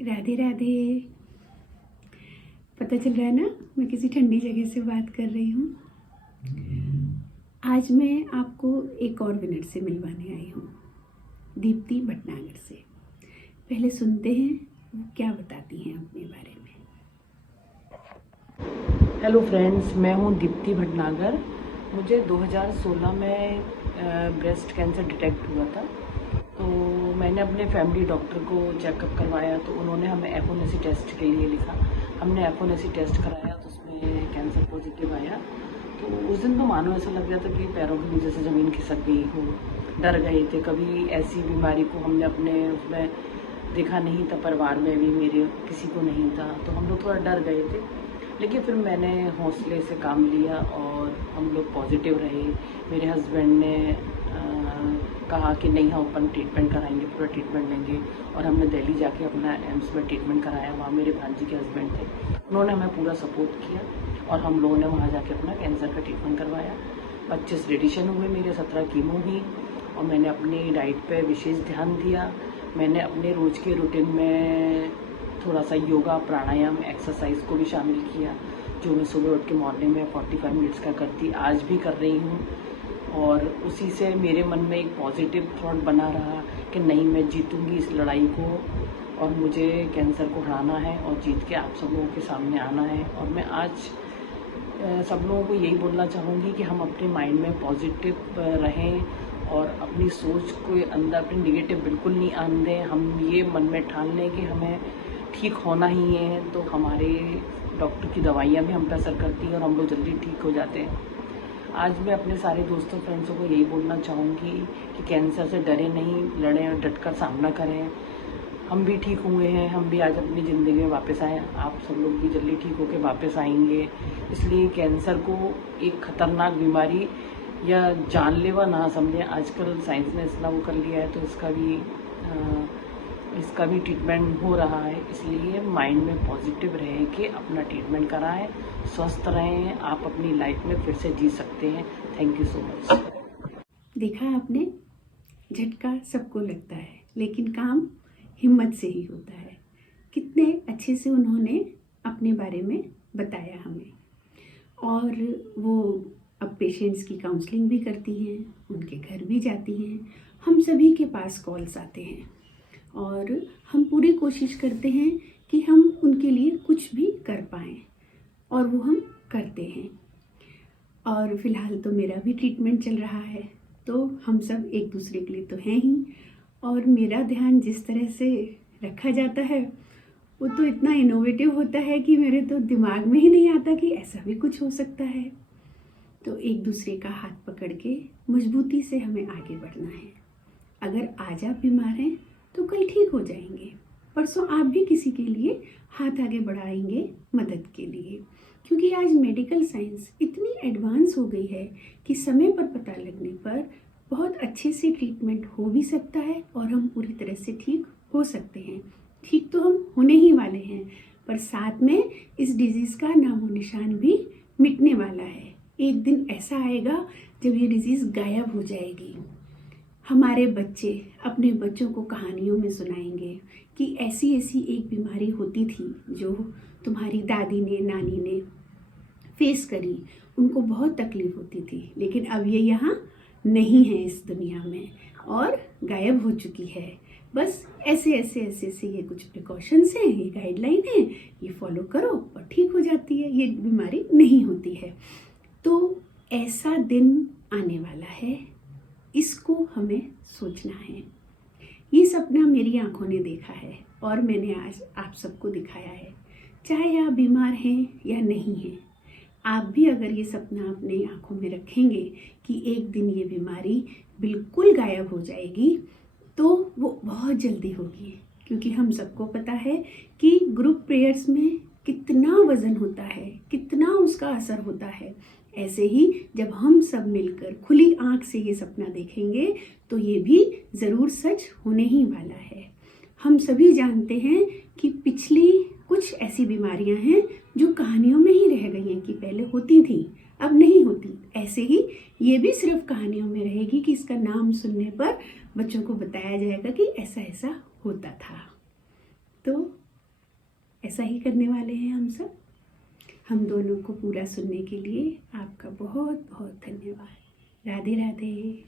राधे राधे। पता चल रहा है ना, मैं किसी ठंडी जगह से बात कर रही हूँ। आज मैं आपको एक और विनर से मिलवाने आई हूँ, दीप्ति भटनागर से। पहले सुनते हैं वो क्या बताती हैं अपने बारे में। हेलो फ्रेंड्स, मैं हूँ दीप्ति भटनागर। मुझे 2016 में ब्रेस्ट कैंसर डिटेक्ट हुआ था। तो मैंने अपने फैमिली डॉक्टर को चेकअप करवाया, तो उन्होंने हमें एफओएनएसी टेस्ट के लिए लिखा। हमने एफओएनएसी टेस्ट कराया तो उसमें कैंसर पॉजिटिव आया। तो उस दिन तो मानो ऐसा लग गया था कि पैरों के नीचे से ज़मीन खिसक गई हो। डर गए थे, कभी ऐसी बीमारी को हमने अपने उसमें देखा नहीं था, परिवार में भी मेरे किसी को नहीं था, तो हम लोग थोड़ा डर गए थे। लेकिन फिर मैंने हौसले से काम लिया और हम लोग पॉजिटिव रहे। मेरे हस्बैंड ने कहा कि नहीं, हम अपन ट्रीटमेंट कराएंगे, पूरा ट्रीटमेंट लेंगे। और हमने दिल्ली जाके अपना एम्स में ट्रीटमेंट कराया। वहाँ मेरे भांजी के हस्बैंड थे, उन्होंने हमें पूरा सपोर्ट किया और हम लोगों ने वहाँ जाके अपना कैंसर का ट्रीटमेंट करवाया। 25 रेडिएशन हुए मेरे, 17 कीमो हुई। और मैंने अपनी डाइट पे विशेष ध्यान दिया। मैंने अपने रोज़ के रूटीन में थोड़ा सा योगा, प्राणायाम, एक्सरसाइज को भी शामिल किया, जो मैं सुबह उठ के मॉर्निंग में 45 मिनट्स का करती, आज भी कर रही हूँ। और उसी से मेरे मन में एक पॉजिटिव थॉट बना रहा कि नहीं, मैं जीतूंगी इस लड़ाई को और मुझे कैंसर को हराना है और जीत के आप सब लोगों के सामने आना है। और मैं आज सब लोगों को यही बोलना चाहूँगी कि हम अपने माइंड में पॉजिटिव रहें और अपनी सोच को अंदर अपनी निगेटिव बिल्कुल नहीं आने दें। हम ये मन में ठान लें कि हमें ठीक होना ही है, तो हमारे डॉक्टर की दवाइयाँ भी हम पे असर करती हैं और हम लोग जल्दी ठीक हो जाते हैं। आज मैं अपने सारे दोस्तों फ्रेंड्सों को यही बोलना चाहूँगी कि कैंसर से डरे नहीं, लड़ें और डटकर सामना करें। हम भी ठीक हुए हैं, हम भी आज अपनी ज़िंदगी में वापस आए। आप सब लोग भी जल्दी ठीक होकर वापस आएंगे। इसलिए कैंसर को एक खतरनाक बीमारी या जानलेवा ना समझें। आजकल साइंस ने इतना वो कर लिया है, तो इसका भी ट्रीटमेंट हो रहा है। इसलिए माइंड में पॉजिटिव रह के अपना ट्रीटमेंट कराएं, स्वस्थ रहें, आप अपनी लाइफ में फिर से जी सकते हैं। Thank you so much. देखा आपने, झटका सबको लगता है, लेकिन काम हिम्मत से ही होता है। कितने अच्छे से उन्होंने अपने बारे में बताया हमें। और वो अब पेशेंट्स की काउंसलिंग भी करती हैं, उनके घर भी जाती हैं। हम सभी के पास कॉल्स आते हैं और हम पूरी कोशिश करते हैं कि हम उनके लिए कुछ भी कर पाएँ, और वो हम करते हैं। और फिलहाल तो मेरा भी ट्रीटमेंट चल रहा है, तो हम सब एक दूसरे के लिए तो हैं ही। और मेरा ध्यान जिस तरह से रखा जाता है वो तो इतना इनोवेटिव होता है कि मेरे तो दिमाग में ही नहीं आता कि ऐसा भी कुछ हो सकता है। तो एक दूसरे का हाथ पकड़ के मजबूती से हमें आगे बढ़ना है। अगर आज आप बीमार हैं तो कल ठीक हो जाएंगे, परसों आप भी किसी के लिए हाथ आगे बढ़ाएंगे मदद के लिए। क्योंकि आज मेडिकल साइंस इतनी एडवांस हो गई है कि समय पर पता लगने पर बहुत अच्छे से ट्रीटमेंट हो भी सकता है और हम पूरी तरह से ठीक हो सकते हैं। ठीक तो हम होने ही वाले हैं, पर साथ में इस डिजीज़ का नामो निशान भी मिटने वाला है। एक दिन ऐसा आएगा जब ये डिजीज़ गायब हो जाएगी। हमारे बच्चे अपने बच्चों को कहानियों में सुनाएंगे कि ऐसी ऐसी एक बीमारी होती थी जो तुम्हारी दादी ने, नानी ने फेस करी, उनको बहुत तकलीफ होती थी, लेकिन अब ये यहाँ नहीं है इस दुनिया में और गायब हो चुकी है। बस ऐसे ये कुछ प्रिकॉशंस हैं, ये गाइडलाइन है, ये फॉलो करो और ठीक हो जाती है, ये बीमारी नहीं होती है। तो ऐसा दिन आने वाला है, इसको हमें सोचना है। ये सपना मेरी आंखों ने देखा है और मैंने आज आप सबको दिखाया है। चाहे आप बीमार हैं या नहीं हैं, आप भी अगर ये सपना अपने आंखों में रखेंगे कि एक दिन ये बीमारी बिल्कुल गायब हो जाएगी, तो वो बहुत जल्दी होगी। क्योंकि हम सबको पता है कि ग्रुप प्रेयर्स में कितना वजन होता है, कितना उसका असर होता है। ऐसे ही जब हम सब मिलकर खुली आंख से ये सपना देखेंगे तो ये भी ज़रूर सच होने ही वाला है। हम सभी जानते हैं कि पिछली कुछ ऐसी बीमारियां हैं जो कहानियों में ही रह गई हैं कि पहले होती थी, अब नहीं होती। ऐसे ही ये भी सिर्फ कहानियों में रहेगी कि इसका नाम सुनने पर बच्चों को बताया जाएगा कि ऐसा ऐसा होता था। तो ऐसा ही करने वाले हैं हम सब। हम दोनों को पूरा सुनने के लिए आपका बहुत बहुत धन्यवाद। राधे राधे।